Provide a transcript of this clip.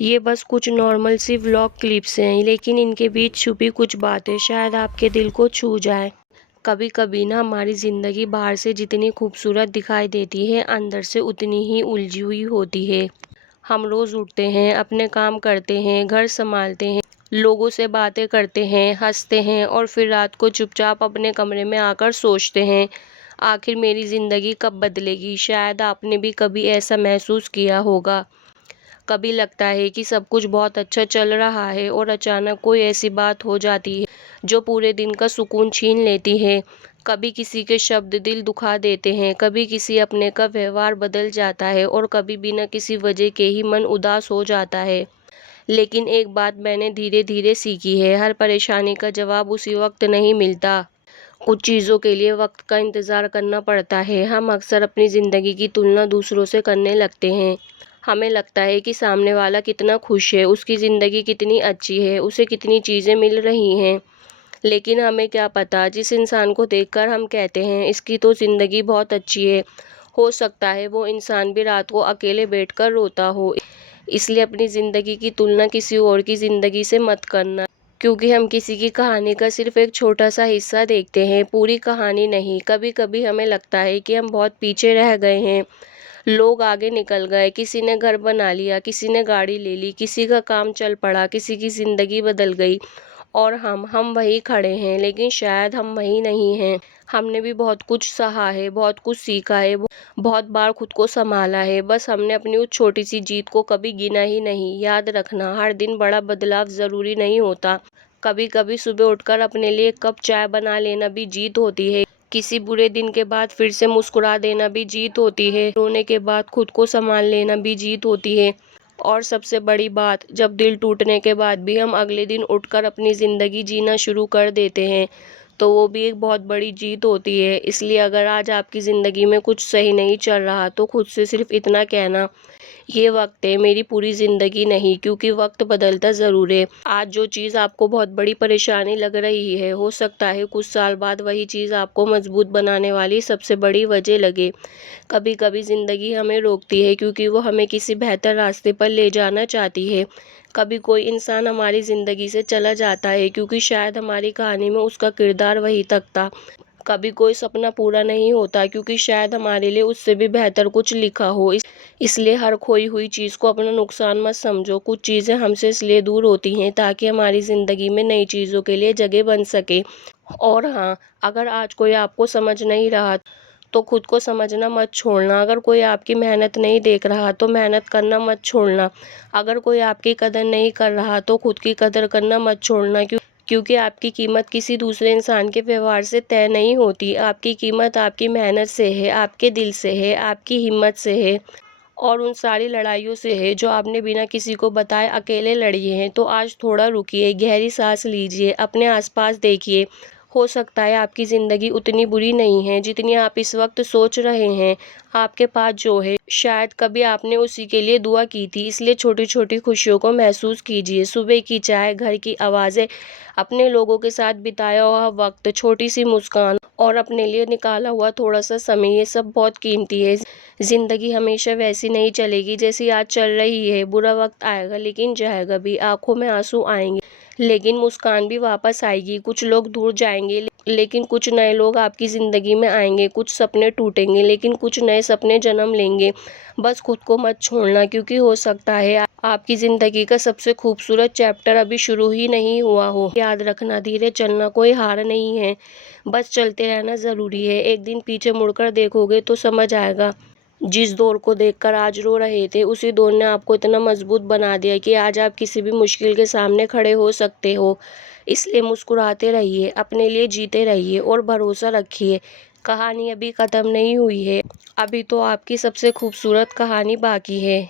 یہ بس کچھ نارمل سی ولاگ کلپس ہیں، لیکن ان کے بیچ چھپی کچھ باتیں شاید آپ کے دل کو چھو جائیں۔ کبھی کبھی ہماری زندگی باہر سے جتنی خوبصورت دکھائی دیتی ہے، اندر سے اتنی ہی الجھی ہوئی ہوتی ہے۔ ہم روز اٹھتے ہیں، اپنے کام کرتے ہیں، گھر سنبھالتے ہیں، لوگوں سے باتیں کرتے ہیں، ہنستے ہیں اور پھر رات کو چپ چاپ اپنے کمرے میں آ کر سوچتے ہیں، آخر میری زندگی کب بدلے گی؟ شاید آپ نے بھی کبھی ایسا محسوس کیا ہوگا۔ کبھی لگتا ہے کہ سب کچھ بہت اچھا چل رہا ہے اور اچانک کوئی ایسی بات ہو جاتی ہے جو پورے دن کا سکون چھین لیتی ہے۔ کبھی کسی کے شبد دل دکھا دیتے ہیں، کبھی کسی اپنے کا ویوہار بدل جاتا ہے اور کبھی بنا کسی وجہ کے ہی من اداس ہو جاتا ہے۔ لیکن ایک بات میں نے دھیرے دھیرے سیکھی ہے، ہر پریشانی کا جواب اسی وقت نہیں ملتا۔ کچھ چیزوں کے لیے وقت کا انتظار کرنا پڑتا ہے۔ ہم اکثر اپنی زندگی کی تلنا دوسروں سے کرنے لگتے ہیں۔ ہمیں لگتا ہے کہ سامنے والا کتنا خوش ہے، اس کی زندگی کتنی اچھی ہے، اسے کتنی چیزیں مل رہی ہیں۔ لیکن ہمیں کیا پتا، جس انسان کو دیکھ کر ہم کہتے ہیں اس کی تو زندگی بہت اچھی ہے، ہو سکتا ہے وہ انسان بھی رات کو اکیلے بیٹھ کر روتا ہو۔ اس لیے اپنی زندگی کی تلنا کسی اور کی زندگی سے مت کرنا، کیونکہ ہم کسی کی کہانی کا صرف ایک چھوٹا سا حصہ دیکھتے ہیں، پوری کہانی نہیں۔ کبھی کبھی ہمیں لگتا ہے کہ ہم بہت پیچھے رہ گئے ہیں، لوگ آگے نکل گئے، کسی نے گھر بنا لیا، کسی نے گاڑی لے لی، کسی کا کام چل پڑا، کسی کی زندگی بدل گئی، اور ہم وہیں کھڑے ہیں۔ لیکن شاید ہم وہیں نہیں ہیں۔ ہم نے بھی بہت کچھ سہا ہے، بہت کچھ سیکھا ہے، بہت بار خود کو سنبھالا ہے، بس ہم نے اپنی اس چھوٹی سی جیت کو کبھی گنا ہی نہیں۔ یاد رکھنا، ہر دن بڑا بدلاؤ ضروری نہیں ہوتا۔ کبھی کبھی صبح اٹھ کر اپنے لیے ایک کپ چائے بنا لینا بھی جیت ہوتی ہے۔ کسی برے دن کے بعد پھر سے مسکرا دینا بھی جیت ہوتی ہے۔ رونے کے بعد خود کو سنبھال لینا بھی جیت ہوتی ہے۔ اور سب سے بڑی بات، جب دل ٹوٹنے کے بعد بھی ہم اگلے دن اٹھ کر اپنی زندگی جینا شروع کر دیتے ہیں تو وہ بھی ایک بہت بڑی جیت ہوتی ہے۔ اس لیے اگر آج آپ کی زندگی میں کچھ صحیح نہیں چل رہا تو خود سے صرف اتنا کہنا، یہ وقت ہے، میری پوری زندگی نہیں، کیونکہ وقت بدلتا ضرور ہے۔ آج جو چیز آپ کو بہت بڑی پریشانی لگ رہی ہے، ہو سکتا ہے کچھ سال بعد وہی چیز آپ کو مضبوط بنانے والی سب سے بڑی وجہ لگے۔ کبھی کبھی زندگی ہمیں روکتی ہے کیونکہ وہ ہمیں کسی بہتر راستے پر لے جانا چاہتی ہے۔ کبھی کوئی انسان ہماری زندگی سے چلا جاتا ہے کیونکہ شاید ہماری کہانی میں اس کا کردار وہی تک تھا۔ کبھی کوئی سپنا پورا نہیں ہوتا کیونکہ شاید ہمارے لیے اس سے بھی بہتر کچھ لکھا ہو۔ اس لیے ہر کھوئی ہوئی چیز کو اپنا نقصان مت سمجھو۔ کچھ چیزیں ہم سے اس لیے دور ہوتی ہیں تاکہ ہماری زندگی میں نئی چیزوں کے لیے جگہ بن سکے۔ اور ہاں، اگر آج کوئی آپ کو سمجھ نہیں رہا تو خود کو سمجھنا مت چھوڑنا۔ اگر کوئی آپ کی محنت نہیں دیکھ رہا تو محنت کرنا مت چھوڑنا۔ اگر کوئی آپ کی قدر نہیں کر رہا تو خود کی قدر کرنا مت چھوڑنا، کیونکہ آپ کی قیمت کسی دوسرے انسان کے ویوہار سے طے نہیں ہوتی۔ آپ کی قیمت آپ کی محنت سے ہے، آپ کے دل سے ہے، آپ کی ہمت سے ہے، اور ان ساری لڑائیوں سے ہے جو آپ نے بنا کسی کو بتائے اکیلے لڑی ہیں۔ تو آج تھوڑا رکیے، گہری سانس لیجیے، اپنے آس پاس دیکھیے۔ ہو سکتا ہے آپ کی زندگی اتنی بری نہیں ہے جتنی آپ اس وقت سوچ رہے ہیں۔ آپ کے پاس جو ہے شاید کبھی آپ نے اسی کے لیے دعا کی تھی۔ اس لیے چھوٹی چھوٹی خوشیوں کو محسوس کیجیے، صبح کی چائے، گھر کی آوازیں، اپنے لوگوں کے ساتھ بتایا ہوا وقت، چھوٹی سی مسکان اور اپنے لیے نکالا ہوا تھوڑا سا سمے، یہ سب بہت قیمتی ہے۔ زندگی ہمیشہ ویسی نہیں چلے گی جیسی آج چل رہی ہے۔ برا وقت آئے گا لیکن جائے گا بھی، آنکھوں میں آنسو آئیں گے لیکن مسکان بھی واپس آئے گی۔ کچھ لوگ دور جائیں گے لیکن کچھ نئے لوگ آپ کی زندگی میں آئیں گے۔ کچھ سپنے ٹوٹیں گے لیکن کچھ نئے سپنے جنم لیں گے۔ بس خود کو مت چھوڑنا، کیونکہ ہو سکتا ہے آپ کی زندگی کا سب سے خوبصورت چیپٹر ابھی شروع ہی نہیں ہوا ہو۔ یاد رکھنا، دھیرے چلنا کوئی ہار نہیں ہے، بس چلتے رہنا ضروری ہے۔ ایک دن پیچھے مڑ کر دیکھو گے تو سمجھ آئے گا، جس دور کو دیکھ کر آج رو رہے تھے اسی دور نے آپ کو اتنا مضبوط بنا دیا کہ آج آپ کسی بھی مشکل کے سامنے کھڑے ہو سکتے ہو۔ اس لیے مسکراتے رہیے، اپنے لیے جیتے رہیے اور بھروسہ رکھیے، کہانی ابھی ختم نہیں ہوئی ہے، ابھی تو آپ کی سب سے خوبصورت کہانی باقی ہے۔